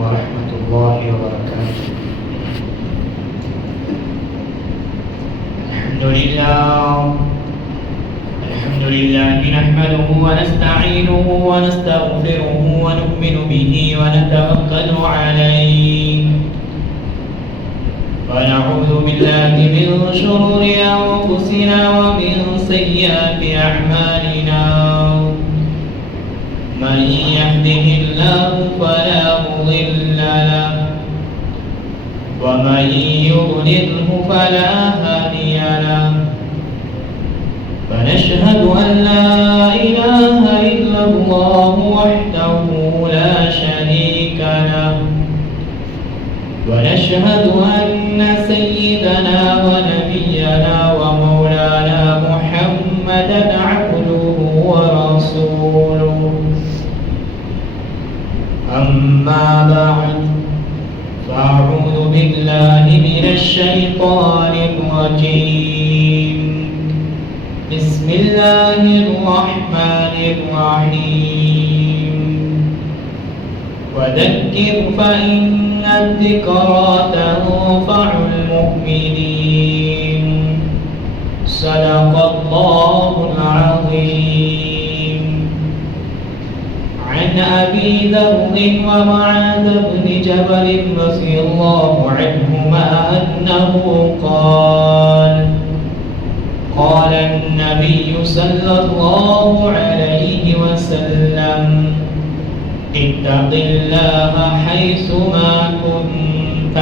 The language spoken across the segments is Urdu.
ورحمة الله وبركاته. الحمد لله نحمده ونستعينه ونستغفره ونؤمن به ونتوكل عليه ونعوذ بالله من شرور أنفسنا ومن سيئات أعمالنا. من يهده الله فلا مضل له ومن يضلله فلا هادي له. ونشهد أن لا إله إلا الله وحده لا شريك له. ونشهد أن سيدنا ونبينا ومولانا محمدا عبده ورسوله. أما بعد فأعوذ بالله من الشيطان الرجيم. بسم الله الرحمن الرحيم. وذكر فإن الذكرى تنفع المؤمنين. صدق الله العظيم. عن أبي ذر ومعاذ بن جبل رضي الله عنهما أنه قال قال النبي صلى الله عليه وسلم اتق الله حيثما كنت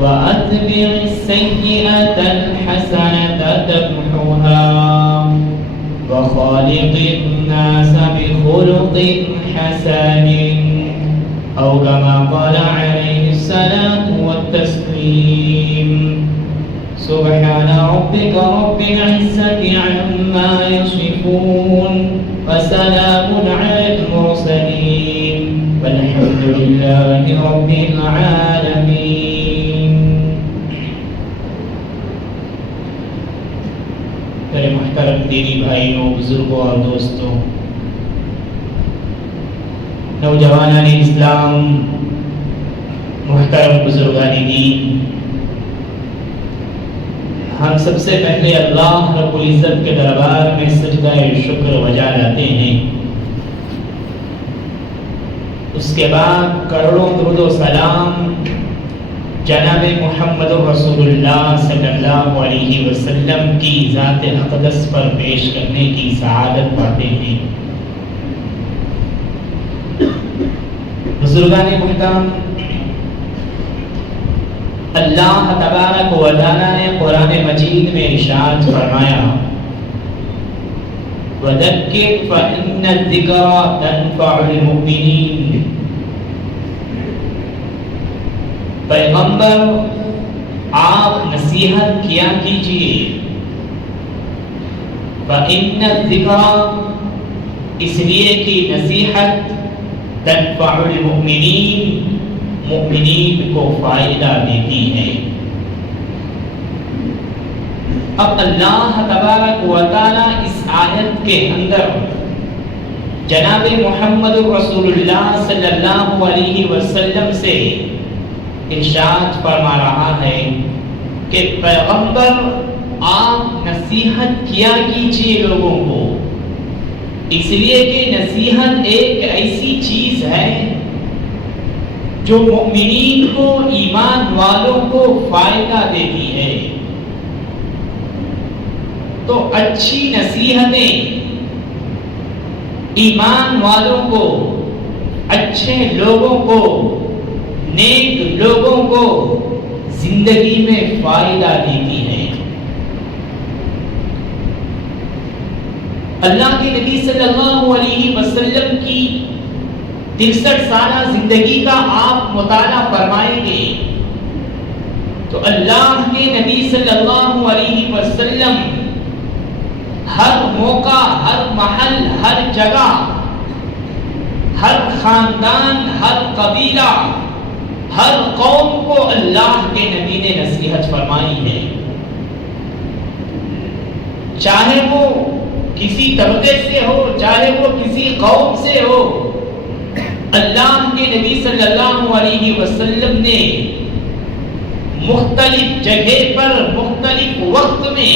وأتبع السيئة الحسنة تمحها وخالق الناس بخلق حسن أو كما قال عليه الصلاة والتسليم. سبحان ربك رب العزة عما يصفون وسلام على المرسلين والحمد لله رب العالمين. میرے محترم دینی بھائیوں، بزرگوں اور دوستوں، نوجوانان اسلام، محترم بزرگان دین، ہم سب سے پہلے اللہ رب العزت کے دربار میں سجدہ شکر بجا لاتے ہیں. اس کے بعد کروڑوں درود و سلام جناب محمد رسول اللہ صلی اللہ علیہ وسلم کی ذات اقدس پر پیش کرنے کی سعادت پاتے ہیں. بزرگان محترم، اللہ تبارک و تعالی نے قرآن مجید میں ارشاد فرمایا وَذَكِّرْ فَإِنَّ الذِّكْرَى تَنفَعُ الْمُؤْمِنِينَ. پیغمبر آپ نصیحت کیا کیجئے. فَإِنَّ الذِّكْرَى، اس لیے کہ نصیحت تنفع المؤمنین، مؤمنین کو فائدہ دیتی ہے. اب اللہ تبارک و تعالی اس آیت کے اندر جناب محمد رسول اللہ صلی اللہ علیہ وسلم سے ارشاد فرما رہا ہے کہ پیغمبر آپ نصیحت کیا کیجئے لوگوں کو، اس لیے کہ نصیحت ایک ایسی چیز ہے جو مومنین کو، ایمان والوں کو فائدہ دیتی ہے. تو اچھی نصیحتیں ایمان والوں کو، اچھے لوگوں کو، نیک لوگوں کو زندگی میں فائدہ دیتی ہیں. اللہ کے نبی صلی اللہ علیہ وسلم کی 63 سالہ زندگی کا آپ مطالعہ فرمائیں گے تو اللہ کے نبی صلی اللہ علیہ وسلم ہر موقع، ہر محل، ہر جگہ، ہر خاندان، ہر قبیلہ، ہر قوم کو اللہ کے نبی نے نصیحت فرمائی ہے. چاہے وہ کسی طبقے سے ہو، چاہے وہ کسی قوم سے ہو، اللہ کے نبی صلی اللہ علیہ وسلم نے مختلف جگہ پر مختلف وقت میں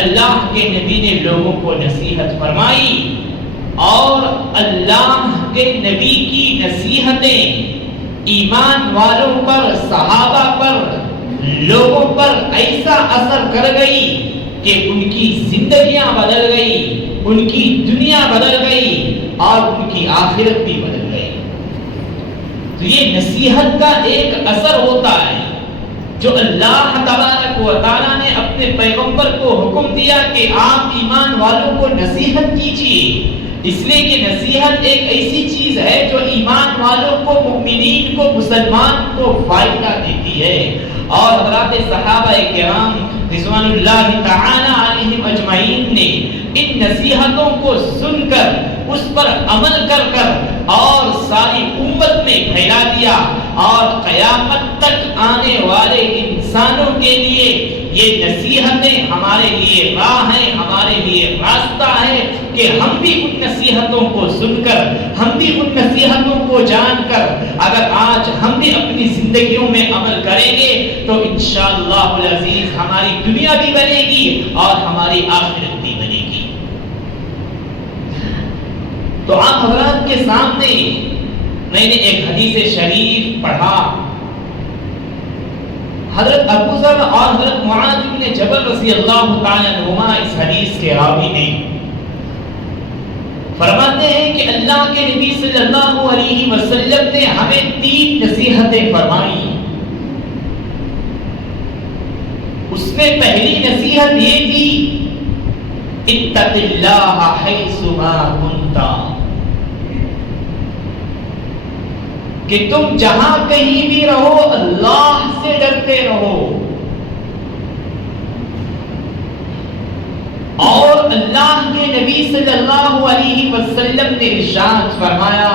اللہ کے نبی نے لوگوں کو نصیحت فرمائی، اور اللہ کے نبی کی نصیحتیں ایمان والوں پر، صحابہ پر، لوگوں پر ایسا اثر کر گئی کہ ان کی زندگیاں بدل گئی، ان کی دنیا بدل گئی اور ان کی آخرت بھی بدل گئی۔ تو یہ نصیحت کا ایک اثر ہوتا ہے جو اللہ تبارک و تعالیٰ نے اپنے پیغمبر کو حکم دیا کہ آپ ایمان والوں کو نصیحت کیجیے، اس لیے کہ نصیحت ایک ایسی چیز ہے جو ایمان والوں کو، مؤمنین کو، مسلمان کو فائدہ دیتی ہے۔ اور حضرات صحابہ کرام رضوان اللہ تعالی علیہم اجمعین نے ان نصیحتوں کو سن کر، اس پر عمل کر کر اور ساری امت میں پھیلا دیا، اور قیامت تک آنے والے انسانوں کے لیے یہ نصیحتیں ہمارے لیے راہ ہیں، ہمارے لیے راستہ ہے کہ ہم بھی ان نصیحتوں کو سن کر، ہم بھی ان نصیحتوں کو جان کر اگر آج ہم بھی اپنی زندگیوں میں عمل کریں گے تو انشاءاللہ العزیز ہماری دنیا بھی بنے گی اور ہماری آخرت بھی بنے گی۔ تو آپ حضرات کے سامنے میں نے ایک حدیث شریف پڑھا، حضرت ابو ذر اور حضرت معاذ بن جبل رضی اللہ تعالی عنہما اس حدیث کے راوی نے فرماتے ہیں کہ اللہ کے نبی صلی اللہ علیہ وسلم نے ہمیں 3 نصیحتیں فرمائی۔ اس میں پہلی نصیحت یہ تھی، اتق اللہ حیث ما کنت، کہ تم جہاں کہیں بھی رہو اللہ سے ڈرتے رہو۔ اور اللہ کے نبی صلی اللہ علیہ وسلم نے ارشاد فرمایا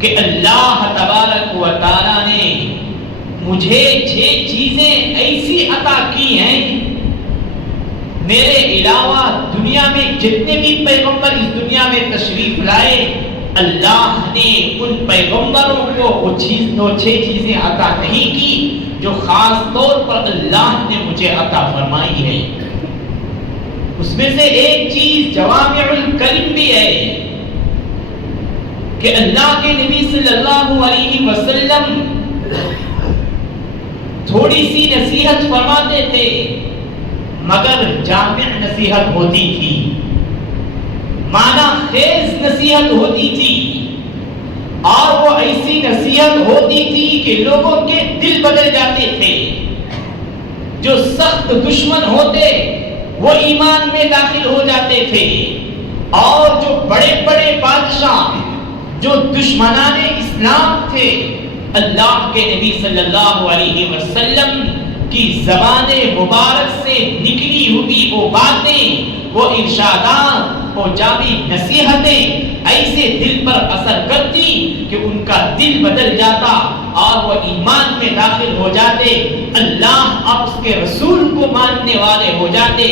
کہ اللہ تبارک و تعالی نے مجھے 6 چیزیں ایسی عطا کی ہیں، میرے علاوہ دنیا میں جتنے بھی پیغمبر اس دنیا میں تشریف لائے، اللہ نے ان پیغمبروں کو وہ 6 چیزیں عطا نہیں کی جو خاص طور پر اللہ نے مجھے عطا فرمائی ہے۔ اس میں سے ایک چیز جوامع الکلم بھی ہے کہ اللہ کے نبی صلی اللہ علیہ وسلم تھوڑی سی نصیحت فرماتے تھے مگر جامع نصیحت ہوتی تھی، معنی خیز نصیحت ہوتی تھی، اور وہ ایسی نصیحت ہوتی تھی کہ لوگوں کے دل بدل جاتے تھے۔ جو سخت دشمن ہوتے وہ ایمان میں داخل ہو جاتے تھے، اور جو بڑے بڑے بادشاہ جو دشمنان اسلام تھے، اللہ کے نبی صلی اللہ علیہ وسلم کی زبان مبارک سے نکلی ہوئی وہ باتیں، وہ ارشادات، وہ جامع نصیحتیں ایسے دل پر اثر کرتی کہ ان کا دل بدل جاتا اور وہ ایمان میں داخل ہو جاتے، اللہ اور اس کے رسول کو ماننے والے ہو جاتے،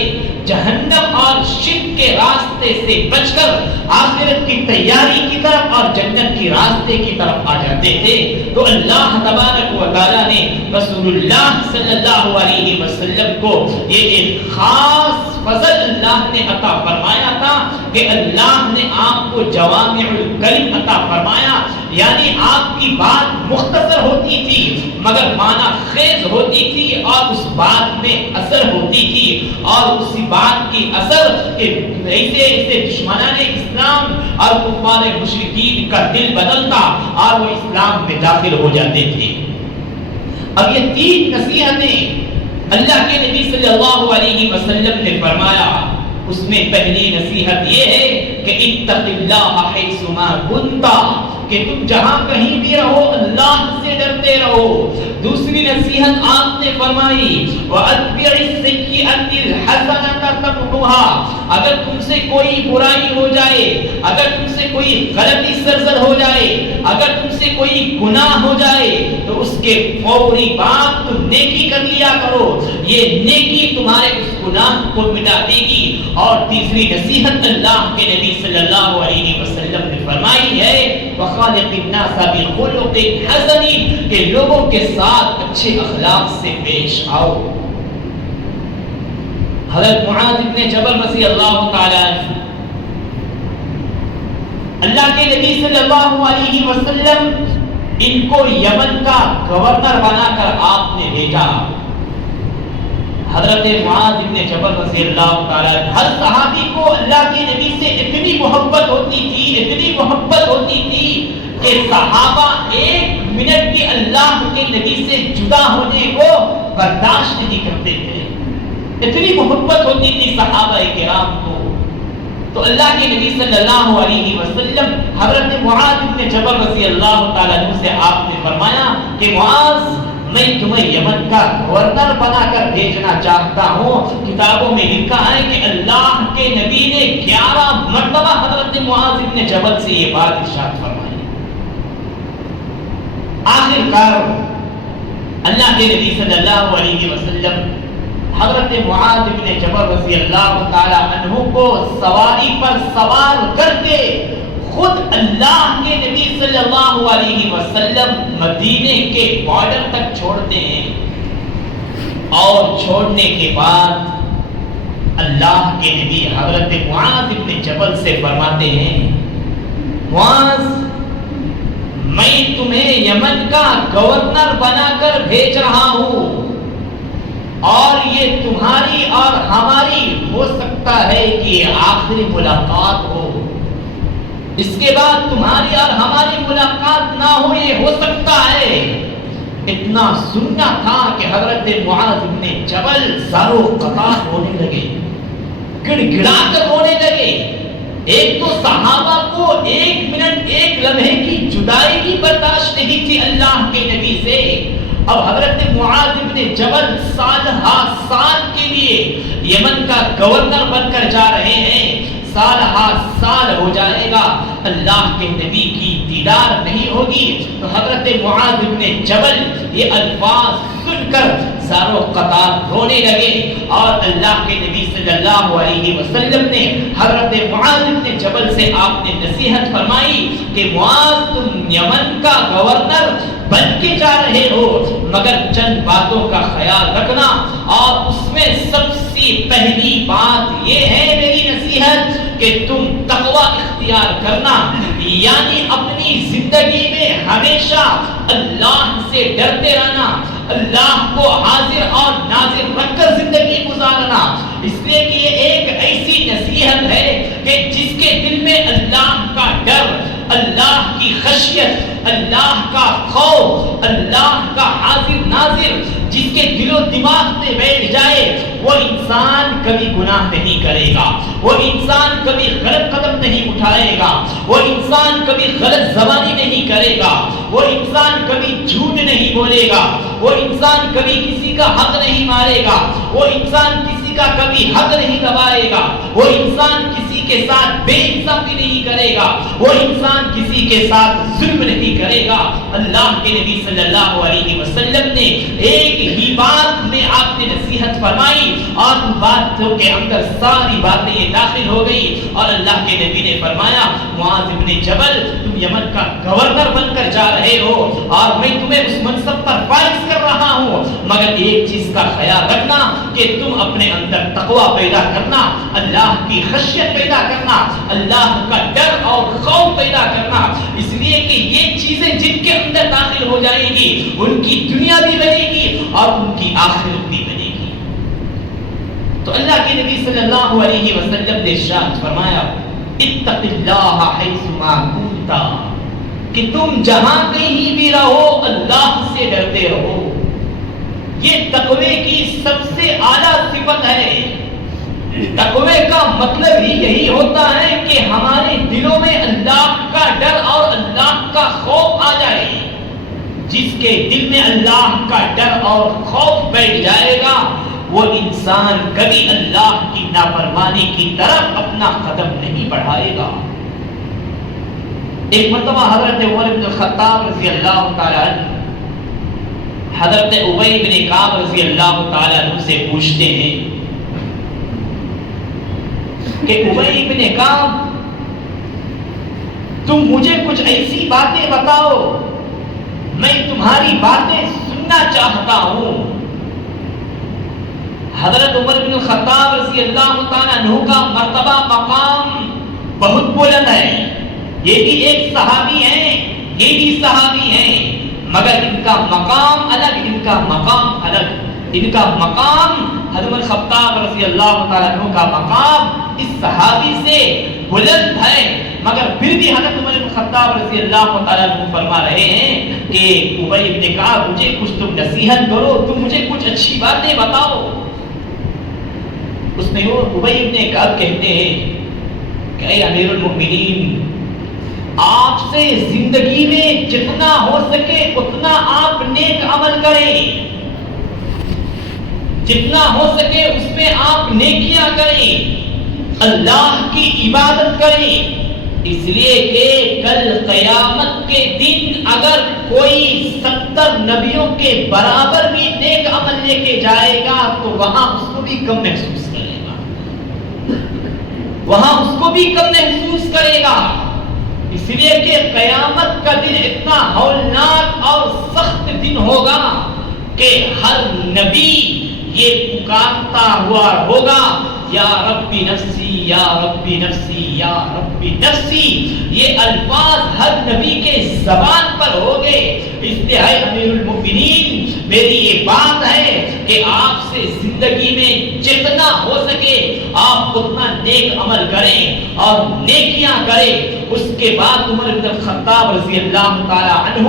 جہنم اور شرک کے راستے سے بچ کر آخرت کی تیاری کی طرف اور جنت کی راستے کی طرف آ جاتے تھے۔ تو اللہ تبارک و تعالیٰ نے رسول اللہ صلی اللہ علیہ وسلم کو یہ ایک خاص فضل اللہ نے عطا فرمایا تھا کہ اللہ نے آپ کو جوامع الکلم عطا فرمایا، یعنی آپ کی بات مختصر ہوتی تھی مگر معنی خیز ہوتی تھی، اور اس بات میں اثر ہوتی تھی، اور اسی بات کی اثر کہ ایسے ایسے دشمنان اسلام اور کفار مشرکین کا دل بدلتا اور وہ اسلام میں داخل ہو جاتے تھے۔ اب یہ 3 نصیحتیں اللہ کے نبی صلی اللہ علیہ وسلم نے فرمایا، اس میں پہلی نصیحت یہ ہے کہ اتق اللہ حیث ما کنت، کہ تم جہاں کہیں بھی رہو اللہ سے ڈرتے رہو۔ دوسری نصیحت آپ نے فرمائی وَأَتْبِعِ السَّيِّئَةَ الْحَسَنَةَ تَمْحُوهَا، اگر تم سے کوئی برائی ہو جائے، اگر تم سے کوئی غلطی سرزد ہو جائے، اگر تم سے سے کوئی گناہ ہو جائے تو اس کے فوری بعد تم نیکی کر لیا کرو، یہ نیکی تمہارے اس گناہ کو مٹا دے گی۔ اور تیسری نصیحت اللہ کے نبی صلی اللہ علیہ وسلم نے فرمائی ہے وَخَالِقِ النَّاسَ بِخُلُقٍ حَسَنٍ، کہ لوگوں کے ساتھ اچھے اخلاق سے پیش آؤ۔ حضرت معاذ بن جبل رضی اللہ تعالی عنہ، اللہ کے نبی صلی اللہ علیہ وسلم ان کو یمن کا گورنر بنا کر آپ نے بھیجا۔ حضرت معاذ بن جبل رضی اللہ تعالی عنہ، ہر صحابی کو اللہ کے نبی سے اتنی محبت ہوتی تھی کہ صحابہ ایک منٹ بھی اللہ کے نبی سے جدا ہونے کو برداشت نہیں کرتے تھے، اتنی محبت ہوتی تھی صحابہ کرام کو۔ تو اللہ کے نبی صلی اللہ علیہ وسلم حضرت معاذ بن جبل رضی اللہ تعالیٰ عنہ سے آپ نے فرمایا کہ معاذ، میں تمہیں یمن کا گورنر بنا کر بھیجنا چاہتا ہوں۔ کتابوں میں لکھا ہے کہ اللہ کے نبی نے 11 مرتبہ حضرت معاذ بن جبل سے یہ بات ارشاد فرمائی۔ آخر کار اللہ کے نبی صلی اللہ علیہ وسلم حضرت معاذ بن جبل رضی اللہ تعالی عنہ کو سواری پر سوار کر کے خود اللہ کے نبی صلی اللہ علیہ وسلم مدینے کے بارڈر تک چھوڑتے ہیں، اور چھوڑنے کے بعد اللہ کے نبی حضرت معاذ بن جبل سے فرماتے ہیں معاذ، میں تمہیں یمن کا گورنر بنا کر بھیج رہا ہوں، اور یہ تمہاری اور ہماری ہو سکتا ہے کہ یہ آخری ملاقات ہو، اس کے بعد تمہاری اور ہماری ملاقات نہ ہو، یہ ہو سکتا ہے۔ اتنا سننا تھا کہ حضرت معاذ بن جبل زارو قطار ہونے لگے، گڑ گڑا کر ہونے لگے۔ ایک تو صحابہ کو ایک منٹ ایک لمحے کی جدائی کی برداشت نہیں تھی اللہ کے نبی سے، اب حضرت معاذ بن جبل سال ہر سال کے لیے یمن کا گورنر بن کر جا رہے ہیں، سال ہر سال ہو جائے گا، اللہ کے نبی کی دیدار نہیں ہوگی۔ تو حضرت معاذ بن جبل یہ الفاظ سن کر زارو قطار رونے لگے، اور اللہ کے نبی صلی اللہ علیہ وسلم نے حضرت معاذ بن جبل سے آپ نے نصیحت فرمائی کہ معاذ، تم یمن کا گورنر بن کے جا رہے ہو، مگر چند باتوں کا خیال رکھنا، اور اس میں سب سے پہلی بات یہ ہے میری نصیحت کہ تم تقوی اختیار کرنا، یعنی اپنی زندگی میں ہمیشہ اللہ سے ڈرتے رہنا، اللہ کو حاضر اور ناظر رکھ کر زندگی گزارنا، اس لیے کہ یہ ایک ایسی نصیحت ہے کہ جس کے دل میں اللہ کا ڈر، اللہ کی خشیت، اللہ کا خوف، اللہ کا حاضر ناظر جس کے دل و دماغ میں بیٹھ جائے، وہ انسان کبھی گناہ نہیں کرے گا، وہ انسان کبھی غلط قدم نہیں اٹھائے گا، وہ انسان کبھی غلط زبانی نہیں کرے گا، وہ انسان کبھی جھوٹ نہیں بولے گا، وہ انسان کبھی کسی کا حق نہیں مارے گا، وہ انسان کسی کا کبھی حق نہیں دبائے گا، وہ انسان کسی کے ساتھ بے انصافی نہیں کرے گا، وہ انسان کسی کے ساتھ ظلم نہیں کرے گا۔ اللہ کے نبی صلی اللہ علیہ وسلم نے ایک ہی بات میں آپ نے نصیحت فرمائی، اور ان باتوں کے اندر ساری باتیں یہ داخل ہو گئی، اور اللہ کے نبی نے فرمایا معاذ بن جبل، تم یمن کا گورنر بن کر جا رہے ہو، اور میں تمہیں اس منصب پر فائز کر رہا ہوں، مگر ایک چیز کا خیال رکھنا کہ تم اپنے اندر تقوی پیدا کرنا، اللہ کی خشیت پیدا کرنا، اللہ کا ڈر اور خوف پیدا کرنا، اس لیے کہ یہ چیزیں جن کے اندر داخل ہو جائیں گی ان کی دنیا بھی بنے گی اور ان کی آخرت بھی بنے گی۔ تو اللہ کے نبی صلی اللہ علیہ وسلم نے ارشاد فرمایا اتق اللہ حیث ما کنت، کہ تم جہاں کہیں بھی رہو اللہ سے ڈرتے رہو۔ یہ تقوی کی سب سے اعلیٰ صفت ہے۔ تقوی کا مطلب ہی یہی ہوتا ہے کہ ہمارے دلوں میں اللہ کا ڈر اور اللہ کا خوف آ جائے۔ جس کے دل میں اللہ کا ڈر اور خوف بیٹھ جائے گا وہ انسان کبھی اللہ کی نافرمانی کی طرف اپنا قدم نہیں بڑھائے گا۔ ایک مرتبہ حضرت عمر بن الخطاب رضی اللہ تعالی عنہ حضرت ابی بن کعب رضی اللہ تعالی عنہ سے پوچھتے ہیں کہ ابی بن کعب تم مجھے کچھ ایسی باتیں بتاؤ میں تمہاری باتیں سننا چاہتا ہوں۔ حضرت عمر بن الخطاب رضی اللہ تعالی عنہ کا مرتبہ مقام بہت بلند ہے، یہ بھی ایک صحابی ہیں، یہ بھی صحابی ہیں، مگر ان کا مقام الگ، ان کا مقام الگ، ان کا مقام حضرت عمر خطاب رضی اللہ تعالی عنہ کا مقام اس صحابی سے بلند ہے، مگر پھر بھی حضرت عمر بن خطاب رضی اللہ تعالی عنہ فرما رہے ہیں کہ ابی بن کعب مجھے کچھ تم نصیحت کرو، تم مجھے کچھ اچھی باتیں بتاؤ۔ اس میں وہ ابی بن کعب کہتے ہیں کہ اے امیر المؤمنین، آپ سے زندگی میں جتنا ہو سکے اتنا آپ نیک عمل کریں، جتنا ہو سکے اس میں آپ نیکیاں کریں، اللہ کی عبادت کریں، اس لیے کہ کل قیامت کے دن اگر کوئی 70 نبیوں کے برابر بھی نیک عمل لے کے جائے گا تو وہاں اس کو بھی کم محسوس کرے گا، وہاں اس کو بھی کم محسوس کرے گا، اس لیے کہ قیامت کا دن اتنا ہولناک اور سخت دن ہوگا کہ ہر نبی یہ پکارتا ہوا ہوگا یا ربی نفسی یا ربی نفسی یا ربی نفسی، یہ الفاظ ہر نبی کے زبان پر ہوگے۔ استہائی امیر المؤمنین، میری یہ بات ہے کہ آپ سے زندگی میں جتنا ہو سکے آپ اتنا نیک عمل کریں اور نیکیاں کریں۔ اس کے بعد عمر بن الخطاب رضی اللہ تعالی عنہ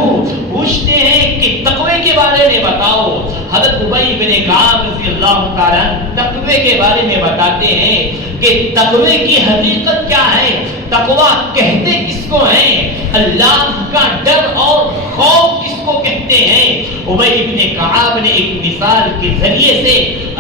پوچھتے ہیں کہ تقوی کے بارے میں بتاؤ۔ حضرت ابی بن کعب رضی اللہ تعالی عنہ تقوی کے بارے میں بتاتے ہیں کہ تقوی کی حقیقت کیا ہے، تقوی کہتے کس کو ہیں، اللہ کا ڈر اور خوف کس کو کہتے ہیں۔ ابی بن کعب نے ایک مثال کے ذریعے سے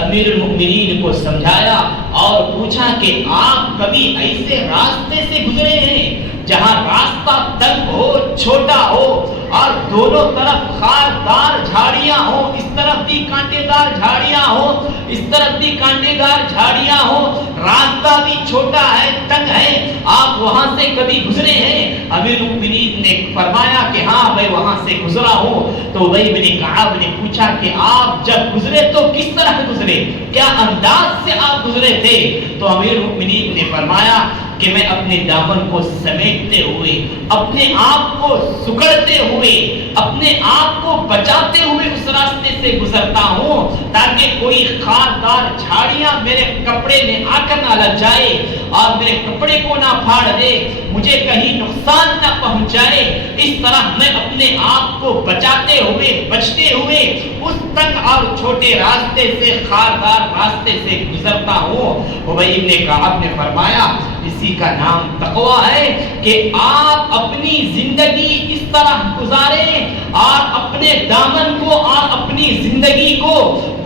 امیر المؤمنین کو سمجھایا اور پوچھا کہ آپ کبھی ایسے راستے سے گزرے ہیں جہاں راستہ تنگ ہو، چھوٹا ہو اور دونوں طرف خاردار جھاڑیاں ہوں، اس طرف بھی کانٹے دار جھاڑیاں ہوں، اس طرف بھی کانٹے دار جھاڑیاں ہوں، راستہ بھی چھوٹا ہے، تنگ ہے، آپ وہاں سے کبھی گزرے ہیں؟ امیر المؤمنین نے فرمایا کہ ہاں میں وہاں سے گزرا ہوں۔ تو ابی بن کعب نے پوچھا کہ آپ جب گزرے تو کس طرح گزرے، کیا انداز سے آپ گزرے تھے؟ تو امیر المؤمنین نے فرمایا کہ میں اپنے دامن کو سمیٹتے ہوئے، اپنے آپ کو سکڑتے ہوئے، اپنے آپ کو بچاتے ہوئے اس راستے سے گزرتا ہوں تاکہ کوئی خاردار جھاڑیاں میرے کپڑے میں آ کر نہ لگ جائے اور میرے کپڑے کو نہ پھاڑ دے، مجھے کہیں نقصان نہ پہنچائے۔ اس طرح میں اپنے آپ کو بچاتے ہوئے، بچتے ہوئے اس تنگ اور چھوٹے راستے سے، خاردار راستے سے گزرتا ہوں۔ ابی بن کعب نے فرمایا اسی کا نام تقوی ہے کہ آپ اپنی زندگی اس طرح گزاریں اور اپنے دامن کو اور اپنی زندگی کو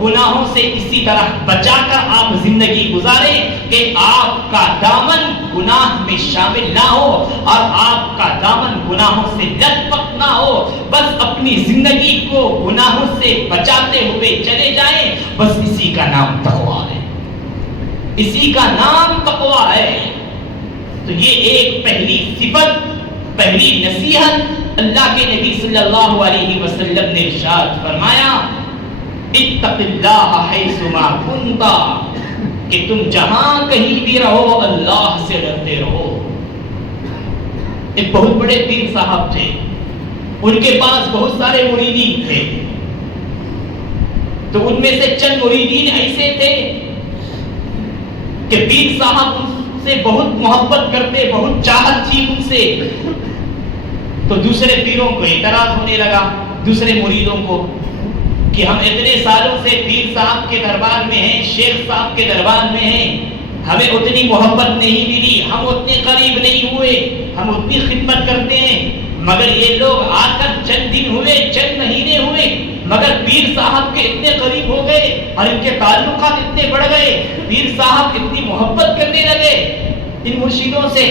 گناہوں سے اسی طرح بچا کر آپ زندگی گزاریں کہ آپ کا دامن گناہ میں شامل نہ ہو اور آپ کا دامن گناہوں سے لت پت نہ ہو، بس اپنی زندگی کو گناہوں سے بچاتے ہوئے چلے جائیں، بس اسی کا نام تقوی ہے، اسی کا نام تقوی ہے۔ تو یہ ایک پہلی صفت، پہلی نصیحت اللہ کے نبی صلی اللہ علیہ وسلم نے ارشاد فرمایا اتق اللہ حیث ما کنت، کہ تم جہاں کہیں بھی رہو اللہ سے ڈرتے رہو۔ ایک بہت بڑے پیر صاحب تھے، ان کے پاس بہت سارے مریدین تھے، تو ان میں سے چند مریدین ایسے تھے کہ پیر صاحب سے بہت محبت کرتے، بہت چاہت تھی ان سے، تو دوسرے پیروں کو اعتراض ہونے لگا، دوسرے مریدوں کو، کہ ہم اتنے سالوں سے پیر صاحب کے دربار میں ہیں، شیخ صاحب کے دربار میں ہیں، ہمیں اتنی محبت نہیں ملی، ہم اتنے قریب نہیں ہوئے، ہم اتنی خدمت کرتے ہیں، مگر یہ لوگ آ کر چند دن ہوئے، چند مہینے ہوئے، مگر پیر صاحب کے اتنے قریب ہو گئے اور ان کے تعلقات اتنے بڑھ گئے، پیر صاحب اتنی محبت کرنے لگے ان مرشدوں سے۔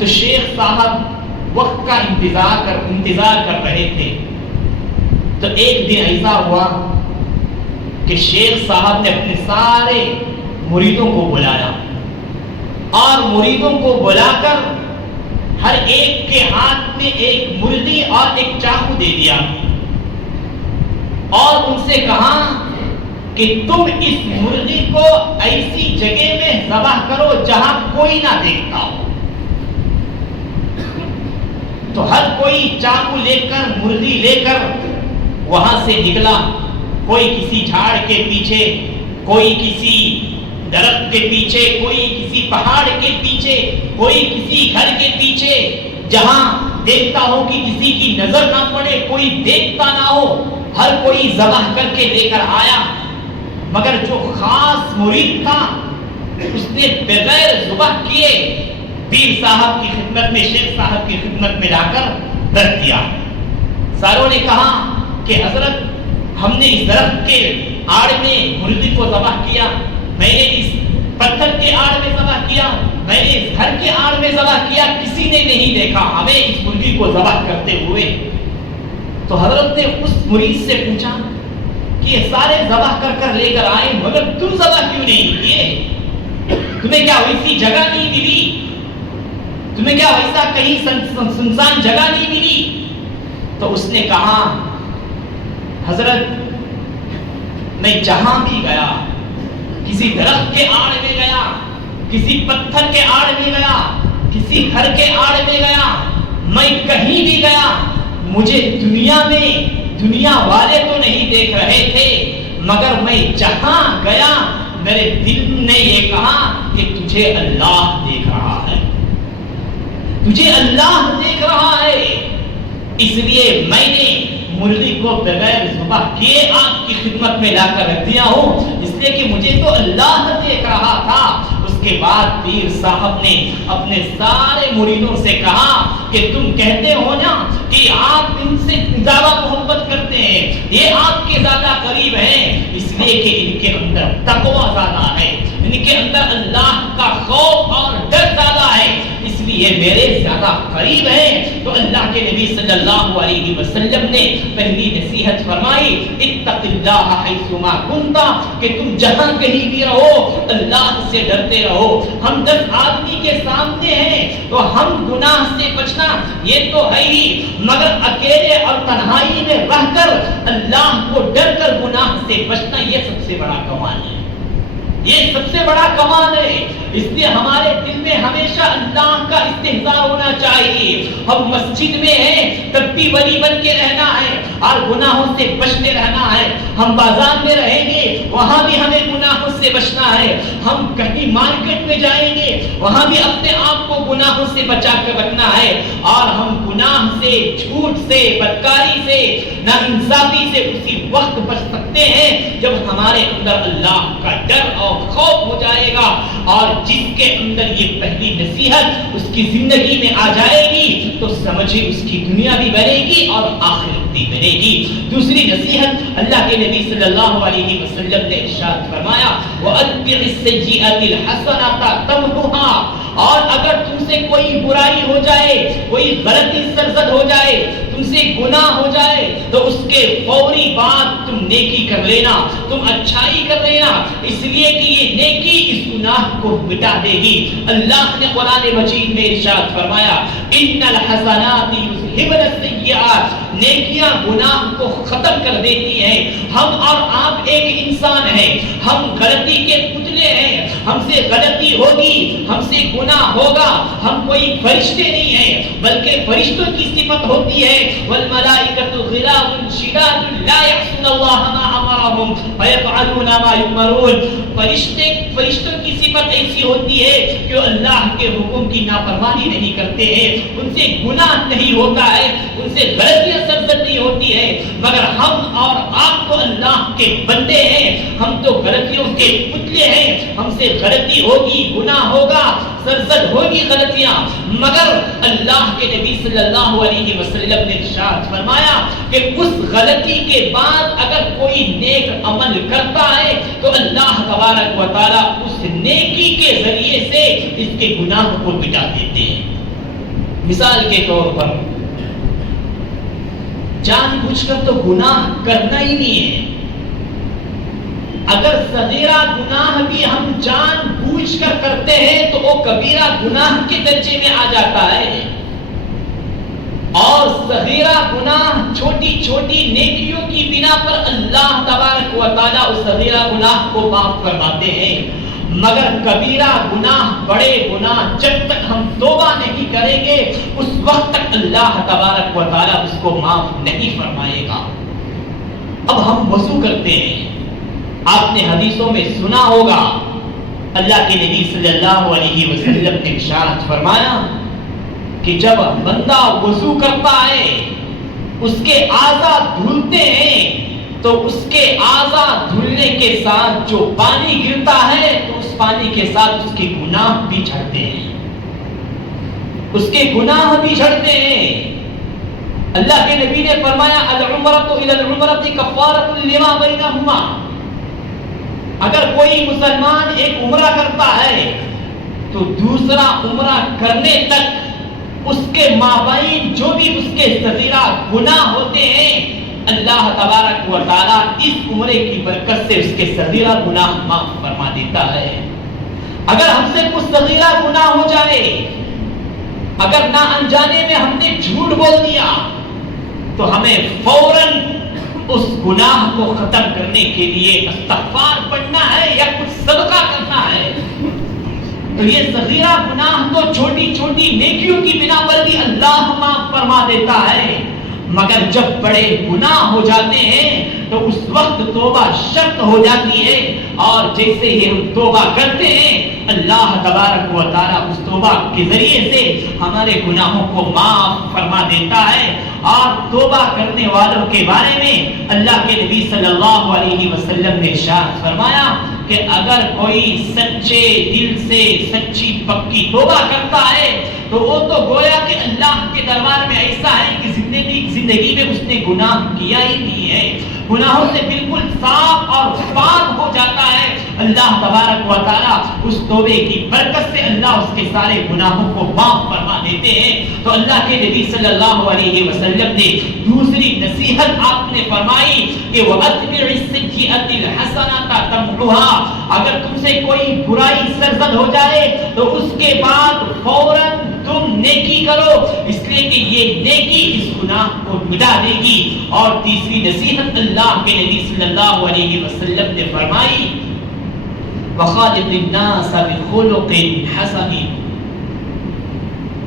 تو شیخ صاحب وقت کا انتظار کر رہے تھے. تو ایک دن ایسا ہوا کہ شیخ صاحب نے اپنے سارے مریدوں کو بلایا اور مریدوں کو بلا کر ہر ایک کے ہاتھ میں ایک مرغی اور ایک چاقو دے دیا اور ان سے کہا کہ تم اس مرغی کو ایسی جگہ میں ذبح کرو جہاں کوئی نہ دیکھتا ہو. تو ہر کوئی چاقو لے کر مرغی لے کر وہاں سے نکلا. کوئی کسی جھاڑ کے پیچھے, کوئی کسی درخت کے پیچھے, کوئی کسی پہاڑ کے پیچھے, کوئی کسی گھر کے پیچھے, جہاں دیکھتا ہو کہ کسی کی نظر نہ پڑے, کوئی دیکھتا نہ ہو, ہر کوئی ذبح کر کے لے کر آیا. مگر جو خاص مرید تھا اس نے بغیر ذبح کیے پیر صاحب کی خدمت میں, شیخ صاحب کی خدمت میں لا کر رکھ دیا. ساروں نے کہا کہ حضرت ہم نے اس درخت کے آڑ میں مرغی کو ذبح کیا, میں نے اس پتھر کے آڑ میں ذبح کیا, میں نے اس گھر کے آڑ میں ذبح کیا, کسی نے نہیں دیکھا ہمیں اس مرغی کو ذبح کرتے ہوئے. تو حضرت نے اس مرید سے پوچھا کہ یہ سارے ذبح کر کر لے کر آئے مگر تم ذبح کیوں نہیں کیے؟ تمہیں کیا ویسی جگہ نہیں ملی؟ تمہیں کیا ویسا کہیں سنسان جگہ نہیں ملی؟ تو اس نے کہا حضرت میں جہاں بھی گیا, کسی درخت کے آڑ میں گیا, کسی پتھر کے آڑ میں گیا, کسی گھر کے آڑ میں گیا, میں کہیں بھی گیا, مجھے دنیا میں دنیا والے تو نہیں دیکھ رہے تھے مگر میں جہاں گیا میرے دل نے یہ کہا کہ تجھے اللہ دیکھ رہا ہے, تجھے اللہ دیکھ رہا ہے. اس لیے میں نے مرغی کو بغیر ذبح کیے آپ کی خدمت میں لا کر رکھ دیا ہوں, اس لیے کہ مجھے تو اللہ دیکھ رہا تھا. اس کے بعد پیر صاحب نے اپنے سارے مریدوں سے کہا کہ تم کہتے ہو نا کہ آپ ان سے زیادہ محبت کرتے ہیں, یہ آپ کے زیادہ قریب ہیں, اس لیے کہ ان کے اندر تقوی زیادہ ہے, ان کے اندر اللہ کا خوف اور ڈر زیادہ ہے, اس لیے میرے زیادہ قریب ہیں. تو اللہ کے نبی صلی اللہ علیہ وسلم نے پہلی نصیحت فرمائی اتق اللہ حیث ما کنت, کہ تم جہاں کہیں بھی رہو اللہ سے ڈرتے رہو. ہم 10 آدمی کے سامنے ہیں تو ہم گناہ سے بچنا یہ تو ہے ہی, مگر اکیلے اور تنہائی میں رہ کر اللہ کو ڈر کر گناہ سے بچنا یہ سب سے بڑا کمال ہے, یہ سب سے بڑا کمال ہے. اس لیے ہمارے دل میں ہمیشہ اللہ کا استحضاء ہونا چاہیے. ہم مسجد میں ہیں تب بھی ولی بن کے رہنا ہے اور گناہوں سے بچتے رہنا ہے. ہم بازار میں رہیں گے وہاں بھی ہمیں گناہوں سے بچنا ہے. ہم کہیں مارکیٹ میں جائیں گے وہاں بھی اپنے آپ کو گناہوں سے بچا کے رکھنا ہے. اور ہم گناہ سے, جھوٹ سے, بدکاری سے, ناانصافی سے اسی وقت بچ سکتے ہیں جب ہمارے اندر اللہ کا ڈر اور خوف ہو جائے گا. اور جس کے اندر یہ پہلی نصیحت اس کی زندگی میں آ جائے گی تو سمجھے اس کی دنیا بھی بنے گی اور آخرت بھی بنے گی. دوسری نصیحت اللہ کے نبی صلی اللہ علیہ وسلم نے ارشاد فرمایا وَأَتْبِعِ السَّيِّئَةَ الْحَسَنَةَ تَمْحُهَا, اور اگر تم سے کوئی برائی ہو جائے, کوئی غلطی سرزد ہو جائے, تم سے گناہ ہو جائے تو اس کے فوری بعد تم نیکی کر لینا, تم اچھائی کر لینا, اس لیے کہ یہ نیکی اس گناہ کو مٹا دے گی. اللہ نے قرآن مجید میں ارشاد فرمایا ان الحسنات یذھبن السیئات, نیکیاں گناہ کو ختم کر دیتی ہیں. ہم اور آپ ایک انسان ہیں, ہم غلطی کے پتلے ہیں, ہم سے غلطی ہوگی, ہم سے گناہ ہوگا, ہم کوئی فرشتے نہیں ہیں بلکہ فرشتوں کی صفت ہوتی ہے والملائکۃ غلاظ شداد لا یعصون اللہ ما امرهم ویفعلون ما یؤمرون. فرشتوں کی صفت ایسی ہوتی ہے کہ اللہ کے حکم کی نافرمانی نہیں کرتے ہیں, ان سے گناہ نہیں ہوتا ہے, ان سے غلطیاں سرزد نہیں ہوتی ہے. مگر ہم اور آپ تو اللہ کے بندے ہیں, ہم تو غلطیوں کے پتلے ہیں, ہم سے غلطی ہوگی, گناہ ہوگا, سرزد ہوگی غلطیاں. مگر اللہ کے نبی صلی اللہ علیہ وسلم نے ارشاد فرمایا کہ اس غلطی کے بعد اگر کوئی نیک عمل کرتا ہے تو اللہ تبارک و تعالی اس نیکی کے ذریعے سے اس کے گناہ کو مٹا دیتے ہیں. مثال کے طور پر جان بوجھ کر تو گناہ کرنا ہی نہیں ہے. اگر صغیرہ گناہ بھی ہم جان بوجھ کر کرتے ہیں تو وہ کبیرہ گناہ کے درجے میں آ جاتا ہے. اور صغیرہ گناہ چھوٹی چھوٹی نیکیوں کی بنا پر اللہ تبارک و تعالیٰ اس صغیرہ گناہ کو معاف فرماتے ہیں. مگر کبیرہ گناہ، بڑے گناہ جب تک ہم توبہ نہیں کریں گے اس وقت تک اللہ تبارک و تعالیٰ اس کو معاف نہیں فرمائے گا. اب ہم وضو کرتے ہیں. آپ نے حدیثوں میں سنا ہوگا اللہ کے نبی صلی اللہ علیہ وسلم نے ارشاد فرمایا کہ جب بندہ وضو کرتا ہے اس کے اعضاء دھلتے ہیں تو اس کے اعضاء دھلنے کے ساتھ جو پانی گرتا ہے تو اس پانی کے ساتھ اس کے گناہ بھی جھڑتے ہیں. اس کے گناہ بھی جھڑتے ہیں. اللہ کے نبی نے فرمایا العمرۃ الی العمرۃ کفارۃ لما بینہما. اگر کوئی مسلمان ایک عمرہ کرتا ہے تو دوسرا عمرہ کرنے تک اس کے مابین جو بھی اس کے صغیرہ گناہ ہوتے ہیں اللہ تبارک و تعالیٰ اس عمرے کی برکت سے اس کے صغیرہ گناہ معاف فرما دیتا ہے. اگر ہم سے کچھ صغیرہ گناہ ہو جائے، اگر نہ انجانے میں ہم نے جھوٹ بول دیا تو ہمیں فوراً اس گناہ کو ختم کرنے کے لیے استغفار پڑھنا ہے یا کچھ صدقہ کرنا ہے. تو یہ صغیرہ گناہ تو چھوٹی چھوٹی نیکیوں کی بنا پر بھی اللہ معاف فرما دیتا ہے. مگر جب بڑے گناہ ہو جاتے ہیں تو اس وقت توبہ شرط ہو جاتی ہے. اور جیسے ہی ہم توبہ کرتے ہیں اللہ تبارک و تعالیٰ اس توبہ کے ذریعے سے ہمارے گناہوں کو معاف فرما دیتا ہے. اور توبہ کرنے والوں کے بارے میں اللہ کے نبی صلی اللہ علیہ وسلم نے ارشاد فرمایا کہ اگر کوئی سچے دل سے سچی پکی توبہ کرتا ہے تو وہ تو گویا کہ اللہ کے دربار میں ایسا ہے کہ زندگی میں اس نے گناہ کیا ہی نہیں ہے. گناہوں سے بالکل صاف اور پاک ہو جاتا ہے. اللہ تبارک و تعالیٰ اس توبے کی برکت سے اللہ اس کے سارے گناہوں کو معاف فرما دیتے ہیں. تو اللہ کے نبی صلی اللہ علیہ وسلم نے دوسری نصیحت آپ نے فرمائی کہ وَأَتْبِعِ السَّيِّئَةَ الْحَسَنَةَ تَمْحُوهَا. اگر تم سے کوئی برائی سرزد ہو جائے تو اس کے بعد فوراً تم نیکی کرو، اس لیے کہ یہ نیکی اس گناہ کو مٹا دے گی. اور تیسری نصیحت اللہ کے نبی صلی اللہ علیہ وسلم نے فرمائی وَخَالِقِ النَّاسَ بِخُلُقٍ حَسَنٍ،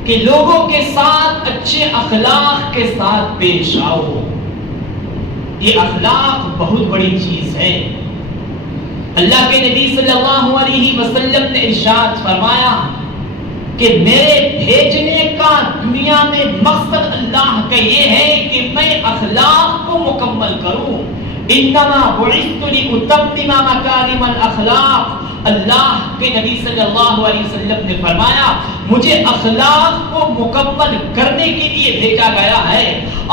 کہ لوگوں کے ساتھ اچھے اخلاق کے ساتھ پیش آؤ. یہ اخلاق بہت بڑی چیز ہے. اللہ کے نبی صلی اللہ علیہ وسلم نے ارشاد فرمایا کہ میرے بھیجنے کا دنیا میں مقصد اللہ کا یہ ہے کہ میں اخلاق کو مکمل کروں. انما بعثت لاتمم مکارم الاخلاق. اللہ کے نبی صلی اللہ علیہ وسلم نے فرمایا مجھے اخلاق کو مکمل کرنے کے لیے بھیجا گیا ہے.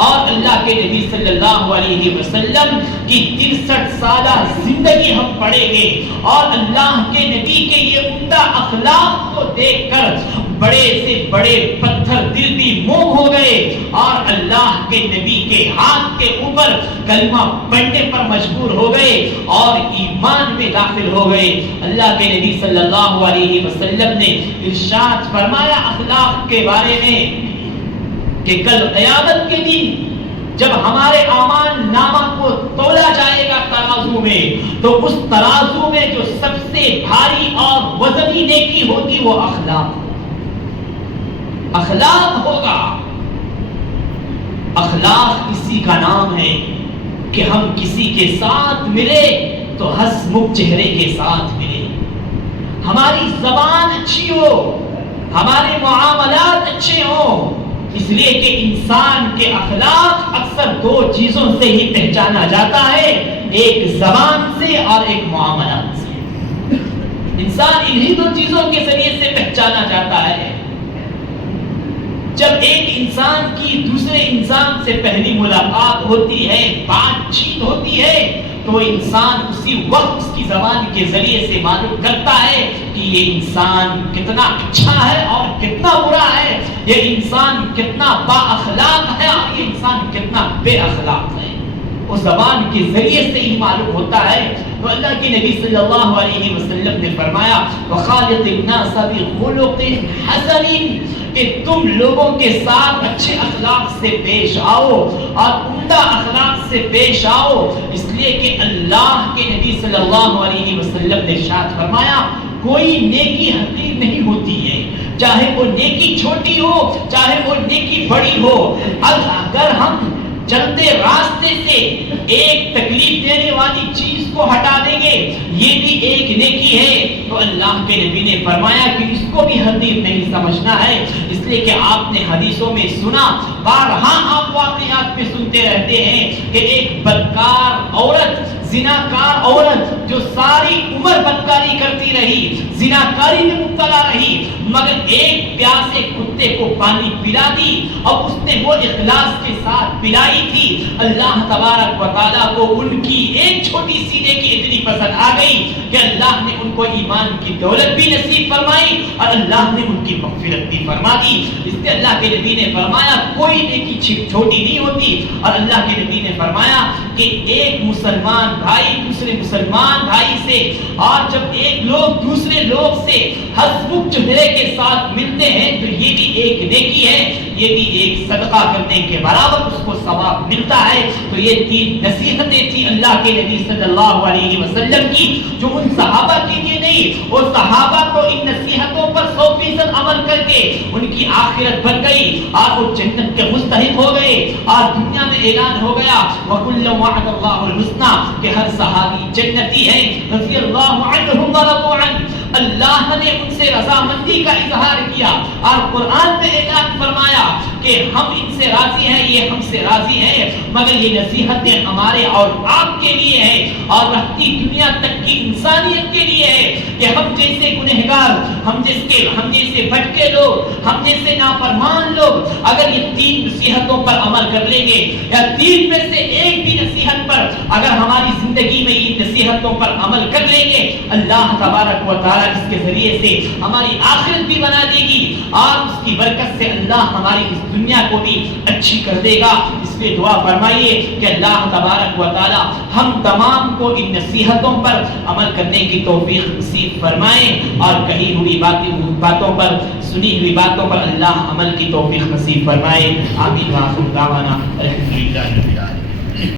اور اللہ کے نبی صلی اللہ علیہ وسلم کی 63 سالہ زندگی ہم پڑھیں گے اور اللہ کے نبی کے یہ عمدہ اخلاق کو دیکھ کر بڑے سے بڑے پتھر دل بھی موم ہو گئے اور اللہ کے نبی کے ہاتھ کے اوپر کلمہ پڑھنے پر مجبور ہو گئے اور ایمان میں داخل ہو گئے. اللہ کے نبی صلی اللہ علیہ وسلم نے ارشاد فرمایا اخلاق کے بارے میں کہ کل قیامت کے دن جب ہمارے اعمال نامہ کو تولا جائے گا ترازو میں تو اس ترازو میں جو سب سے بھاری اور وزنی نیکی ہوگی وہ اخلاق ہوگا. اخلاق اسی کا نام ہے کہ ہم کسی کے ساتھ ملے تو ہنسمکھ چہرے کے ساتھ ملے. ہماری زبان اچھی ہو، ہمارے معاملات اچھے ہوں، اس لیے کہ انسان کے اخلاق اکثر 2 چیزوں سے ہی پہچانا جاتا ہے، ایک زبان سے اور ایک معاملات سے. انسان انہی 2 چیزوں کے ذریعے سے پہچانا جاتا ہے. جب ایک انسان کی دوسرے انسان سے پہلی ملاقات ہوتی ہے، بات چیت ہوتی ہے تو انسان اسی وقت اس کی زبان کے ذریعے سے معلوم کرتا ہے کہ یہ انسان کتنا اچھا ہے اور کتنا برا ہے، یہ انسان کتنا با اخلاق ہے اور یہ انسان کتنا بے اخلاق ہے۔ اس زبان کے ذریعے سے ہی معلوم ہوتا ہے۔ تو اللہ کے نبی صلی اللہ علیہ وسلم نے فرمایا وَخَالِقِ النَّاسَ بِخُلُقٍ حَسَنٍ، کہ تم لوگوں کے ساتھ اچھے اخلاق سے پیش آؤ اور عمدہ اخلاق سے پیش آؤ، اس لیے کہ اللہ کے نبی صلی اللہ علیہ وسلم نے ارشاد فرمایا کوئی نیکی حقیر نہیں ہوتی ہے، چاہے وہ نیکی چھوٹی ہو چاہے وہ نیکی بڑی ہو۔ اگر ہم چلتے راستے سے ایک تکلیف دینے والی چیز کو ہٹا دیں گے یہ بھی ایک نیکی ہے، تو اللہ کے نبی نے فرمایا کہ اس کو بھی حقیر نہیں سمجھنا ہے، اس لیے کہ آپ نے حدیثوں میں سنا، بارہا آپ واقعات میں سنتے رہتے ہیں کہ ایک بدکار عورت، زناکار عورت جو ساری عمر بدکاری کرتی رہی، زناکاری میں مبتلا رہی، مگر ایک پیاسے کتے کو پانی پلا دی اور اس نے وہ اخلاص کے ساتھ پلائی تھی، اللہ تبارک و تعالیٰ کو ان کی ایک چھوٹی سی نیکی اتنی پسند آ گئی کہ اللہ نے ان کو ایمان کی دولت بھی نصیب فرمائی اور اللہ نے ان کی مغفرت بھی فرما دی۔ اس لیے اللہ کے نبی نے فرمایا کوئی نیکی چھوٹی نہیں ہوتی، اور اللہ کے نبی نے فرمایا کہ ایک مسلمان بھائی دوسرے مسلمان بھائی سے، اور جب ایک لوگ دوسرے لوگ سے حسبک چہرے کے ساتھ ملتے ہیں تو یہ بھی ایک نیکی ہے، یہ بھی ایک صدقہ کرنے کے برابر اس کو ثواب ملتا ہے۔ تو یہ تین نصیحتیں تھی اللہ کے نبی صلی اللہ علیہ وسلم کی، جو ان صحابہ کے لیے نہیں، وہ صحابہ تو ان نصیحتوں پر 100% عمل کر کے ان کی آخرت بن گئی اور وہ جنت کے مستحق ہو گئے، اور دنیا میں اعلان ہو گیا وَكُلًّا وَعَدَ اللَّهُ الْحُسْنَى کہ ہر صحابی جنتی ہے، رضی اللہ عنہم ورضوا عنہ، اللہ نے ان سے رضامندی کا اظہار کیا اور قرآن میں اعلان فرمایا کہ ہم ان سے راضی ہیں، یہ ہم سے راضی ہیں، مگر یہ نصیحتیں ہمارے اور آپ کے لیے ہیں اور رہتی دنیا تک کی انسانیت کے لیے ہے کہ ہم جیسے گنہگار، ہم جیسے بھٹکے لوگ، ہم جیسے نافرمان لوگ اگر یہ تین نصیحتوں پر عمل کر لیں گے، یا تین میں سے ایک بھی نصیحت پر اگر ہماری زندگی میں ان نصیحتوں پر عمل کر لیں گے، اللہ تبارک و تعالیٰ اس کے ذریعے سے ہماری آخرت بھی بنا دے گی اور اس کی برکت سے اللہ ہماری اس دنیا کو بھی اچھی کر دے گا۔ اس لیے دعا فرمائیے کہ اللہ تبارک و تعالیٰ ہم تمام کو ان نصیحتوں پر عمل کرنے کی توفیق نصیب فرمائیں، اور کہی ہوئی باتوں پر، سنی ہوئی باتوں پر اللہ عمل کی توفیق نصیب فرمائے۔ آمین وآخر دعوانا الحمدللہ رب العالمین۔